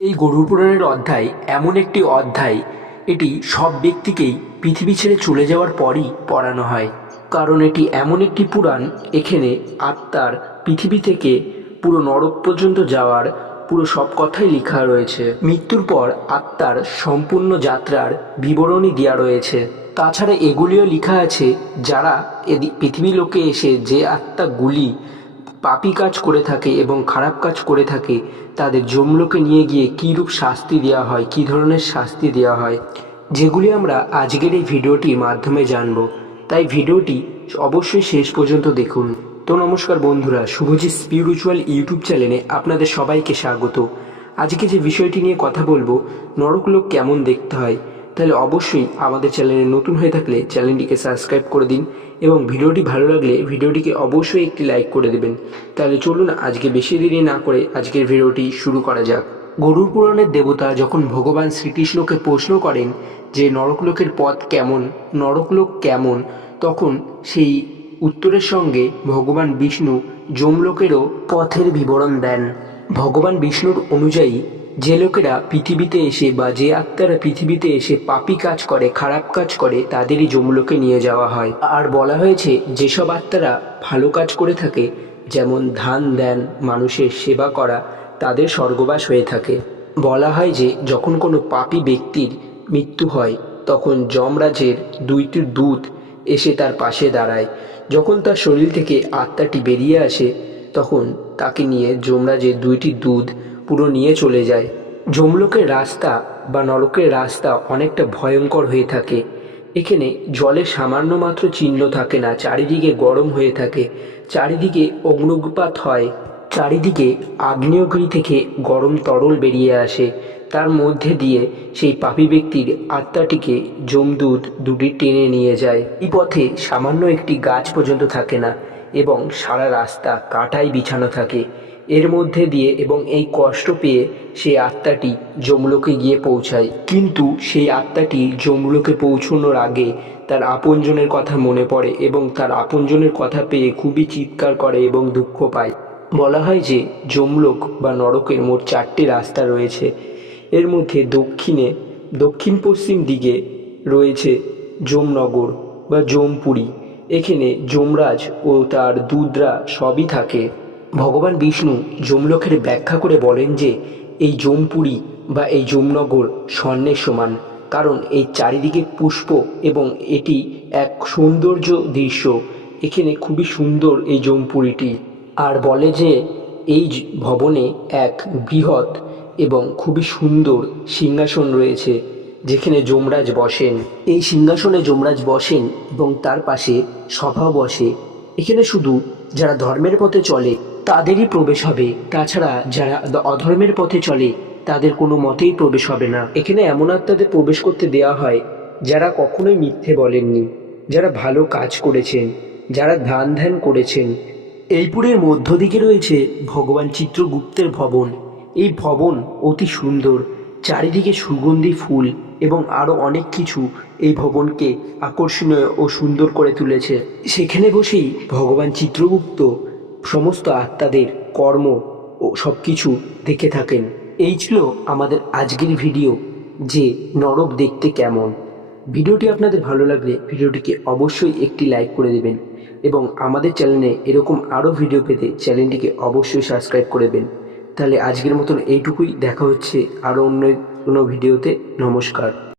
এই গরুর পুরাণের অধ্যায় এমন একটি অধ্যায়, এটি সব ব্যক্তিকেই পৃথিবী ছেড়ে চলে যাওয়ার পরই পড়ানো হয়। কারণ এটি এমন একটি পুরাণ, এখানে আত্মার পৃথিবী থেকে পুরো নরক পর্যন্ত যাওয়ার পুরো সব কথাই লেখা রয়েছে। মৃত্যুর পর আত্মার সম্পূর্ণ যাত্রার বিবরণী দেওয়া রয়েছে। তাছাড়া এগুলিও লেখা আছে যারা পৃথিবী লোকে এসে যে আত্মাগুলি পাপী কাজ করে থাকে এবং খারাপ কাজ করে থাকে তাদের যমলোকে নিয়ে গিয়ে কীরূপ শাস্তি দেওয়া হয়, কী ধরনের শাস্তি দেওয়া হয়, যেগুলি আমরা আজকের এই ভিডিওটির মাধ্যমে জানব। তাই ভিডিওটি অবশ্যই শেষ পর্যন্ত দেখুন। তো নমস্কার বন্ধুরা, শুভজিৎ স্পিরিচুয়াল ইউটিউব চ্যানেলে আপনাদের সবাইকে স্বাগত। আজকে যে বিষয়টি নিয়ে কথা বলবো, নরকলোক কেমন দেখতে হয়, তাহলে অবশ্যই আমাদের চ্যানেলে নতুন হয়ে থাকলে চ্যানেলটিকে সাবস্ক্রাইব করে দিন এবং ভিডিওটি ভালো লাগলে ভিডিওটিকে অবশ্যই একটি লাইক করে দেবেন। তাহলে চলুন আজকে বেশি দেরি না করে আজকের ভিডিওটি শুরু করা যাক। গরুর পুরাণের দেবতা যখন ভগবান শ্রীকৃষ্ণকে প্রশ্ন করেন যে নরকলোকের পথ কেমন, নরকলোক কেমন, তখন সেই উত্তরের সঙ্গে ভগবান বিষ্ণু যমলোকেরও পথের বিবরণ দেন। ভগবান বিষ্ণুর অনুযায়ী যে লোকেরা পৃথিবীতে এসে বা যে আত্মারা পৃথিবীতে এসে পাপী কাজ করে, খারাপ কাজ করে, তাদেরই যমলোকে নিয়ে যাওয়া হয়। আর বলা হয়েছে যেসব আত্মারা ভালো কাজ করে থাকে, যেমন ধান দেন, মানুষের সেবা করা, তাদের স্বর্গবাস হয়ে থাকে। বলা হয় যে যখন কোনো পাপী ব্যক্তির মৃত্যু হয় তখন যমরাজের দুইটি দূত এসে তার পাশে দাঁড়ায়। যখন তার শরীর থেকে আত্মাটি বেরিয়ে আসে তখন তাকে নিয়ে যমরাজের দুইটি দূত পুরো নিয়ে চলে যায়। যমলোকের রাস্তা বা নরকের রাস্তা অনেকটা ভয়ঙ্কর হয়ে থাকে। এখানে জলের সামান্য মাত্র চিহ্ন থাকে না, চারিদিকে গরম হয়ে থাকে, চারিদিকে অগ্নুৎপাত হয়, চারিদিকে আগ্নেয়গিরি থেকে গরম তরল বেরিয়ে আসে। তার মধ্যে দিয়ে সেই পাপী ব্যক্তির আত্মাটিকে যমদূত দুটি টেনে নিয়ে যায়। এই পথে সামান্য একটি গাছ পর্যন্ত থাকে না এবং সারা রাস্তা কাঁটায় বিছানো থাকে। এর মধ্যে দিয়ে এবং এই কষ্ট পেয়ে সেই আত্মাটি যমলোকে গিয়ে পৌঁছায়। কিন্তু সেই আত্মাটি যমলোকে পৌঁছানোর আগে তার আপনজনের কথা মনে পড়ে এবং তার আপনজনের কথা পেয়ে খুবই চিৎকার করে এবং দুঃখ পায়। বলা হয় যে যমলোক বা নরকের মোট 4টি রাস্তা রয়েছে। এর মধ্যে দক্ষিণ পশ্চিম দিকে রয়েছে যমনগর বা যমপুরী। এখানে যমরাজ ও তার দূতরা সবই থাকে। ভগবান বিষ্ণু যমলোকের ব্যাখ্যা করে বলেন যে এই যমপুরী বা এই যমনগর স্বর্ণের সমান, কারণ এই চারিদিকে পুষ্প এবং এটি এক সৌন্দর্য দৃশ্য। এখানে খুবই সুন্দর এই যমপুরীটি। আর বলে যে এই ভবনে এক বৃহৎ এবং খুবই সুন্দর সিংহাসন রয়েছে যেখানে যমরাজ বসেন। এই সিংহাসনে যমরাজ বসেন এবং তার পাশে সভা বসে। এখানে শুধু যারা ধর্মের পথে চলে তাদেরই প্রবেশ হবে, তাছাড়া যারা অধর্মের পথে চলে তাদের কোনো মতেই প্রবেশ হবে না। এখানে এমন আত্মাদের প্রবেশ করতে দেওয়া হয় যারা কখনোই মিথ্যে বলেননি, যারা ভালো কাজ করেছেন, যারা দান ধ্যান করেছেন। এই পুরের মধ্যদিকে রয়েছে ভগবান চিত্রগুপ্তের ভবন। এই ভবন অতি সুন্দর, চারিদিকে সুগন্ধি ফুল এবং আরও অনেক কিছু এই ভবনকে আকর্ষণীয় ও সুন্দর করে তুলেছে। সেখানে বসেই ভগবান চিত্রগুপ্ত সমস্ত আত্মাদের কর্ম ও সব কিছু দেখে থাকেন। এই ছিল আমাদের আজকের ভিডিও, যে নরক দেখতে কেমন। ভিডিওটি আপনাদের ভালো লাগলে ভিডিওটিকে অবশ্যই একটি লাইক করে দেবেন এবং আমাদের চ্যানেলে এরকম আরও ভিডিও পেতে চ্যানেলটিকে অবশ্যই সাবস্ক্রাইব করে দেবেন। তাহলে আজকের মতন এইটুকুই, দেখা হচ্ছে আরও অন্য কোনো ভিডিওতে। নমস্কার।